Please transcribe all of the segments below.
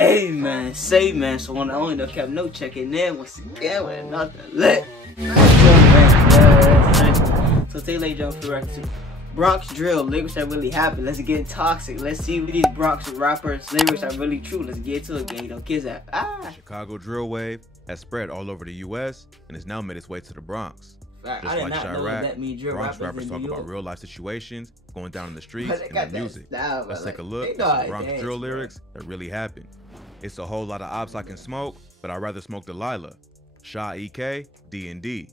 Hey man, say man, so one and only that kept no checking in once again with another lit. So today, ladies and gentlemen, Bronx drill lyrics that really happen. Let's get toxic. Let's see if these Bronx rappers lyrics are really true. Let's get to it, gang. Don't kiss that. Chicago drill wave has spread all over the U.S. and has now made its way to the Bronx. Fact, Just like Chirac, Bronx rappers talk about about real life situations going down in the streets and their music. Let's take a look at some Bronx drill lyrics that really happen. It's a whole lot of ops I can smoke, but I'd rather smoke Delilah. Tjaythe, D&D.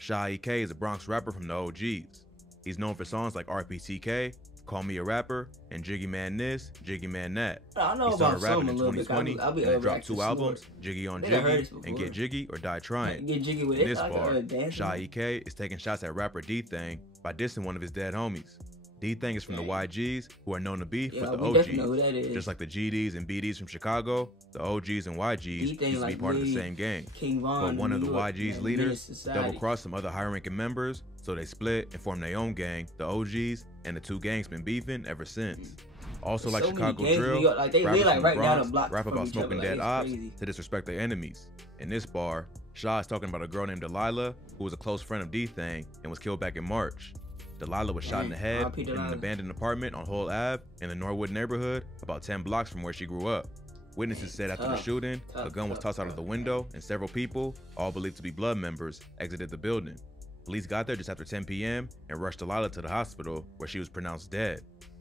Tjaythe is a Bronx rapper from the OGs. He's known for songs like RPTK, Call Me a Rapper, and Jiggy Man This, Jiggy Man That. He started rapping in 2020 and dropped 2 albums, Jiggy on Jiggy and Get Jiggy or Die Trying. In this bar, Tjaythe is taking shots at rapper Tjaythe by dissing one of his dead homies. Tjaythe is from the YGs, who are known to beef with the OGs. Just like the GDs and BDs from Chicago, the OGs and YGs used to be part of the same gang. But one of the YGs leaders double-crossed some other high-ranking members, so they split and formed their own gang, the OGs, and the 2 gangs been beefing ever since. Also, like Chicago drill, rappers from the Bronx rap about smoking dead ops to disrespect their enemies. In this bar, Sha is talking about a girl named Delilah, who was a close friend of Tjaythe and was killed back in March. Delilah was shot in the head in an abandoned apartment on Hull Ave in the Norwood neighborhood, about 10 blocks from where she grew up. Witnesses said after the shooting, a gun was tossed out of the window and several people, all believed to be blood members, exited the building. Police got there just after 10 p.m. and rushed Delilah to the hospital, where she was pronounced dead.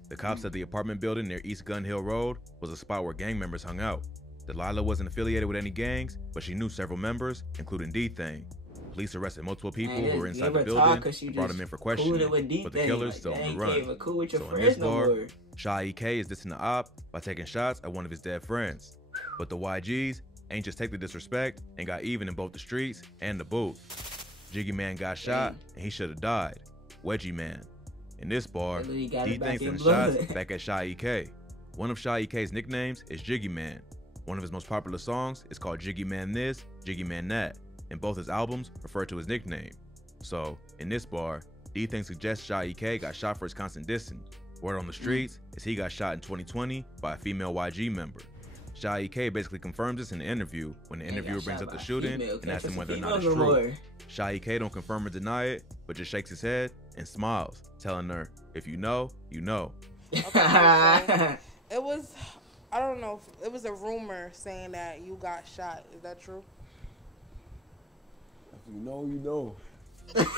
The cops said the apartment building near East Gun Hill Road was a spot where gang members hung out. Delilah wasn't affiliated with any gangs, but she knew several members, including Tjaythe. Police arrested multiple people who were inside the building and brought them in for questioning, but the killer's still on the run. So in this bar, Tjaythe is dissing the op by taking shots at one of his dead friends. But the YGs ain't just take the disrespect and got even in both the streets and the booth. Jiggy Man got shot and he should have died. Wedgie Man. In this bar, Tjaythe sending shots back at Tjaythe. One of Tjaythe's nicknames is Jiggy Man. One of his most popular songs is called Jiggy Man This, Jiggy Man That, and both his albums refer to his nickname. So, in this bar, Tjaythe suggests Tjaythe got shot for his constant dissing. Word on the streets is he got shot in 2020 by a female YG member. Tjaythe basically confirms this in the interview when the interviewer brings up the shooting and asks him whether or not it's true. Tjaythe don't confirm or deny it, but just shakes his head and smiles, telling her, if you know, you know. Okay, so it was, I don't know, it was a rumor saying that you got shot. Is that true? If you know, you know.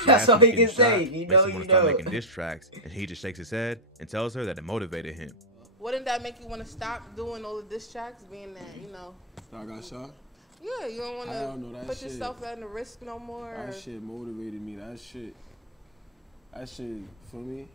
That's all he can say. You know, you know. Start making diss tracks, and he just shakes his head and tells her that it motivated him. Wouldn't that make you want to stop doing all the diss tracks, being that, you know? I got shot? Yeah, you don't want to put yourself at the risk no more. That shit motivated me. That shit for me.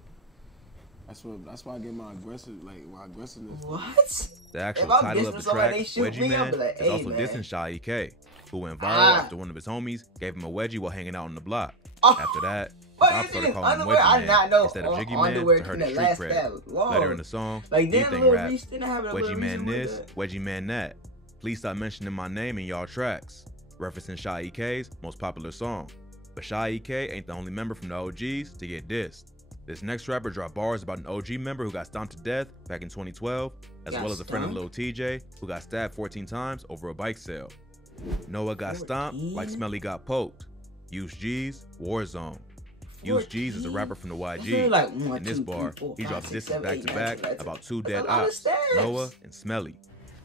That's why I get my aggressiveness. What? The actual title of the track, Wedgie Man, is also dissing Tjaythe, who went viral after one of his homies gave him a wedgie while hanging out on the block. After that, the cops started calling him Wedgie Man instead of Jiggy Man to hurt his street cred. Later in the song, Tjaythe raps, Wedgie Man this, Wedgie Man that. Please stop mentioning my name in y'all tracks, referencing Tjaythe's most popular song. But Tjaythe ain't the only member from the OGs to get dissed. This next rapper dropped bars about an OG member who got stomped to death back in 2012, as well as a friend of Lil TJ who got stabbed 14 times over a bike sale. Noah got stomped like Smelly got poked. ogz's Warzone. ogz's is a rapper from the YG. In this bar, he drops disses back to back about 2 dead ops, Noah and Smelly.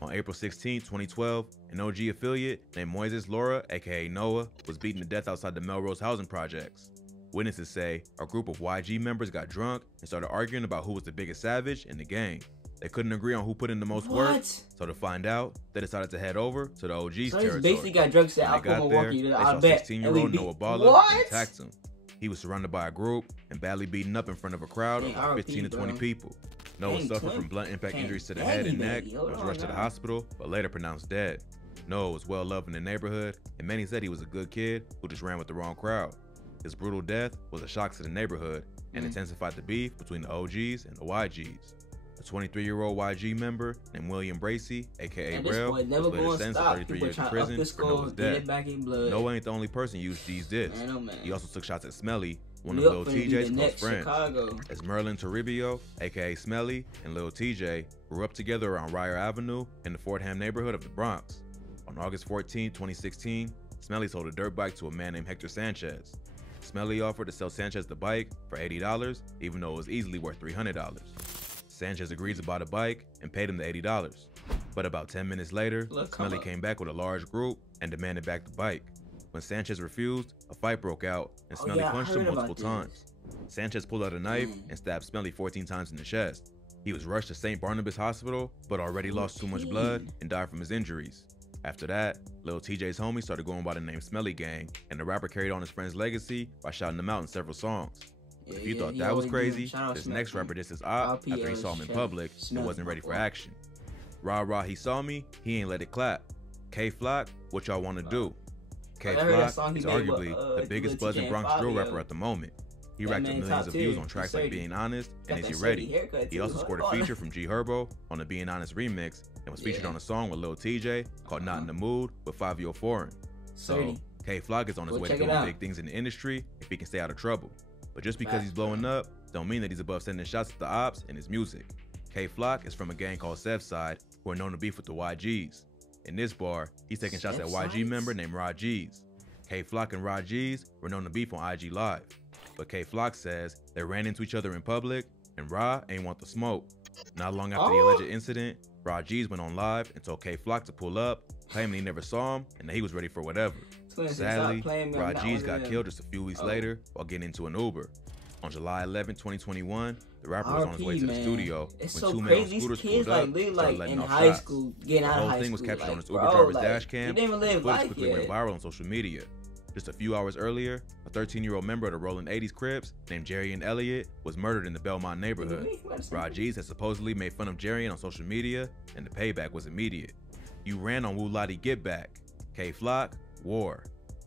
On April 16, 2012, an OG affiliate named Moises Laura, aka Noah, was beaten to death outside the Melrose housing projects. Witnesses say a group of YG members got drunk and started arguing about who was the biggest savage in the gang. They couldn't agree on who put in the most work, so to find out, they decided to head over to the OG's territory. Basically got drunk, said, when they got there, they saw 16-year-old Noah Balla and attacked him. He was surrounded by a group and badly beaten up in front of a crowd of 15 to 20 people. Noah suffered from blunt impact injuries to the head and neck and was rushed to the hospital, but later pronounced dead. Noah was well loved in the neighborhood, and many said he was a good kid who just ran with the wrong crowd. His brutal death was a shock to the neighborhood and intensified the beef between the OGs and the YGs. A 23-year-old YG member named William Bracey, aka Rail, was later sentenced to 33 years in prison for Noah's death. Noah ain't the only person used G's diss. He also took shots at Smelly one of Lil TJ's close friends. As Merlin Toribio, aka Smelly, and Lil TJ grew up together around Ryer Avenue in the Fordham neighborhood of the Bronx. On August 14, 2016, Smelly sold a dirt bike to a man named Hector Sanchez. Smelly offered to sell Sanchez the bike for $80, even though it was easily worth $300. Sanchez agreed to buy the bike and paid him the $80. But about 10 minutes later, Smelly came back with a large group and demanded back the bike. When Sanchez refused, a fight broke out and Smelly punched him multiple times. Sanchez pulled out a knife and stabbed Smelly 14 times in the chest. He was rushed to St. Barnabas Hospital, but already lost too much blood and died from his injuries. After that, Lil TJ's homie started going by the name Smelly Gang, and the rapper carried on his friend's legacy by shouting them out in several songs. But if you thought that was crazy, this next rapper dissed his op after he saw him in public and wasn't ready for action. Rah rah, he saw me, he ain't let it clap. K Flock, what y'all wanna do? K Flock is arguably the biggest buzzing Bronx drill rapper at the moment. He racked up millions of views on tracks like Being Honest and Is You Ready? He also scored a feature from G Herbo on the Being Honest remix and was featured on a song with Lil TJ called Not in the Mood with 5 Foreign. So K Flock is on his way to doing big things in the industry if he can stay out of trouble. But just because he's blowing up, don't mean that he's above sending shots at the ops in his music. K Flock is from a gang called Sevside, who are known to beef with the YGs. In this bar, he's taking shots at YG member named Raj's. K Flock and Raj's were known to beef on IG Live. But K Flock says they ran into each other in public and Ra ain't want the smoke. Not long after the alleged incident, Raj's went on live and told K Flock to pull up, claiming he never saw him and that he was ready for whatever. Sadly, Raj's got killed just a few weeks later while getting into an Uber. On July 11, 2021, the rapper was on his way to the studio when 2 men on scooters pulled up and started letting off shots. The whole thing was captured on his Uber driver's dash cam, and the footage quickly went viral on social media. Just a few hours earlier, a 13-year-old member of the Rolling 80s Crips named Jerry Elliott was murdered in the Belmont neighborhood. Raj's had supposedly made fun of Jerry on social media, and the payback was immediate. You ran on Wu Lottie Get Back. K Flock, War.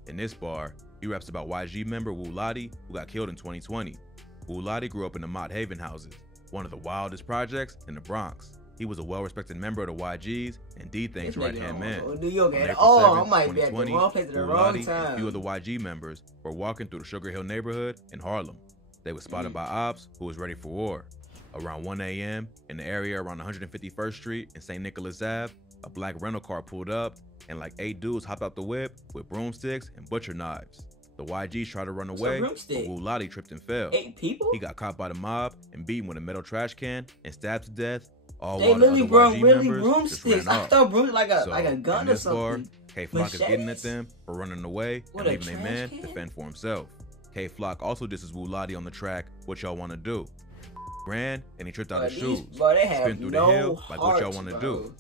In this bar, he raps about YG member Wu Lottie, who got killed in 2020. Wu Lottie grew up in the Mott Haven houses, one of the wildest projects in the Bronx. He was a well-respected member of the YGs and D-Thang's right-hand man. New York at all. I might be at the wrong place at the wrong time. And a few of the YG members were walking through the Sugar Hill neighborhood in Harlem. They were spotted by ops who was ready for war. Around 1 a.m. in the area around 151st Street and St. Nicholas Ave, a black rental car pulled up and like 8 dudes hopped out the whip with broomsticks and butcher knives. The YGs tried to run away, but Wu Lottie tripped and fell. 8 people? He got caught by the mob and beaten with a metal trash can and stabbed to death. All they literally brought broomsticks. I thought broomsticks like a gun or something. K Flock is getting at them for running away and leaving a man defend for himself. K Flock also disses Wu Lottie on the track, What Y'all Wanna Do. Ran and he tripped out his shoes. Spin through the hill like What Y'all Wanna Do.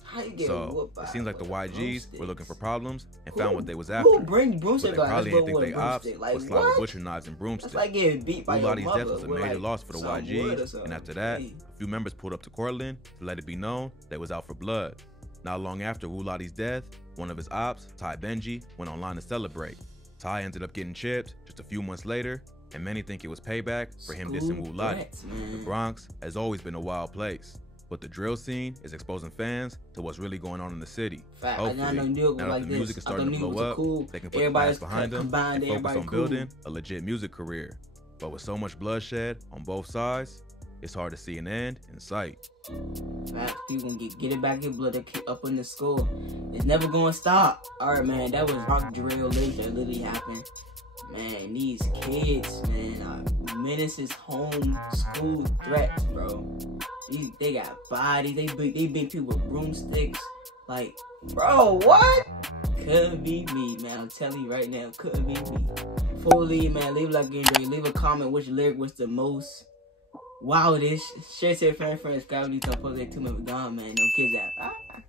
So it seems like the YGs were looking for problems and found what they was after. But they probably didn't think they ops would slide with butcher knives and broomsticks. Wu Lottie's death was a major loss for the YGs, and after that, a few members pulled up to Cortland to let it be known they was out for blood. Not long after Wu Lottie's death, one of his ops, Ty Benji, went online to celebrate. Ty ended up getting chipped just a few months later, and many think it was payback for him dissing Wu Lottie. The Bronx has always been a wild place, but the drill scene is exposing fans to what's really going on in the city. Hopefully, now that the music is starting to blow up, they can put the past behind them and focus on building a legit music career. But with so much bloodshed on both sides, it's hard to see an end in sight. People gonna get it back in blood up in the school. It's never gonna stop. Alright, man, that was rock drill lyrics that literally happened. Man, these kids, man, menaces, home, school threats, bro. They got bodies, they beat people with broomsticks. Like, bro, what? Couldn't be me, man. I'm telling you right now, couldn't be me. Before we leave, man, leave a like, leave a comment which lyric was the most wildest. Share to your friends, subscribe to these posts. They 2 minutes gone, man. No kids out.